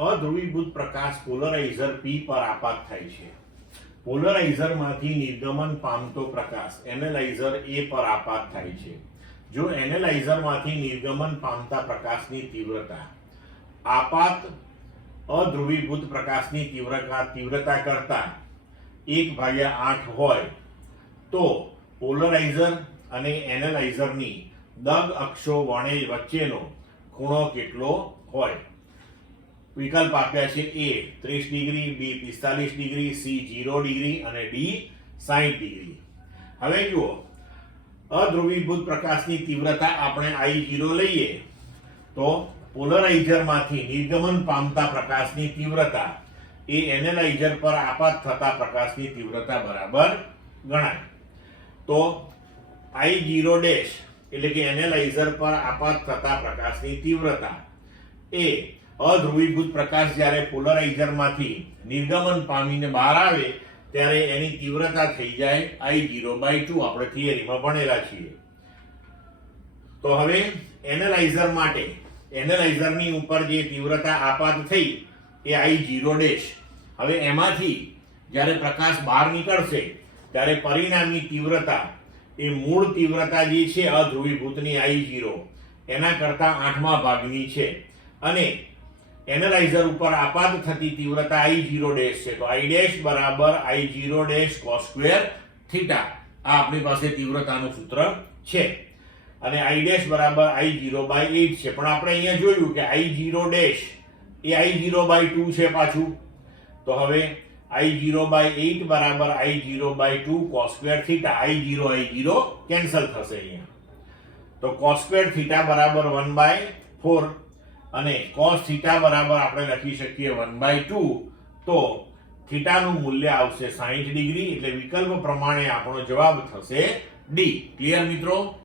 અધ્રુવીભૂત પ્રકાશ પોલરાઇઝર P પર આપાત થાય છે. પોલરાઇઝરમાંથી નિર્ગમન પામતો પ્રકાશ એનાલાઇઝર A પર આપાત થાય છે. જો એનાલાઇઝરમાંથી નિર્ગમન પામતા પ્રકાશની તીવ્રતા આપાત અધ્રુવીભૂત પ્રકાશની તીવ્રતા કરતા 1/8 હોય તો પોલરાઇઝર અને એનાલાઇઝરની દગ અક્ષો વચ્ચેનો ખૂણો કેટલો હોય? વિકલ્પ આપ્યા છે: A 30 degree, B 45 degree, C 0 degree અને D 60 ડિગ્રી. હવે જુઓ, અધ્રુવીભૂત પ્રકાશની તીવ્રતા આપણે I0 લઈએ તો પોલરાઇઝરમાંથી નિર્ગમન પામતા પ્રકાશની તીવ્રતા એ એનાલાઇઝર પર આપાત થતા પ્રકાશની તીવ્રતા બરાબર ગણાય. તો I0 ડેશ એટલે કે એનાલાઇઝર પર આપાત થતા પ્રકાશની તીવ્રતા એ અધ્રુવીભૂત પ્રકાશ જ્યારે પોલરાઇઝરમાંથી નિર્ગમન પામીને બહાર આવે ત્યારે એની તીવ્રતા થઈ જાય I0/2. આપણે થિયરીમાં ભણેલા છીએ. તો હવે એનાલાઇઝર માટે એનાલાઇઝરની ઉપર જે તીવ્રતા આપાત થઈ એ I0 ડેશ. હવે એમાંથી જ્યારે પ્રકાશ બહાર નીકળશે ત્યારે પરિણામી તીવ્રતા એ મૂળ તીવ્રતા જે છે અધ્રુવીભૂતની I0 એના કરતા 8મા ભાગની છે અને એનાલાઇઝર ઉપર આપાત થતી તીવ્રતા I0 ડેશ છે. તો I ડેશ બરાબર I0 dash cos square theta. આ આપણી પાસે તીવ્રતાનું સૂત્ર છે અને I ડેશ બરાબર I0/8 છે. પણ આપણે અહીંયા જોયું કે I0 ડેશ એ I0/2 છે પાછું. તો હવે I0/8 બરાબર I0/2 cos square theta. I0 cancel થશે અહીંયા. તો cos સ્ક્વેર થીટા બરાબર 1/4 અને cos થીટા બરાબર આપણે લખી શકીએ 1/2. તો થીટાનું મૂલ્ય આવશે 60 ડિગ્રી. એટલે વિકલ્પ પ્રમાણે આપણો જવાબ થશે D. ક્લિયર મિત્રો?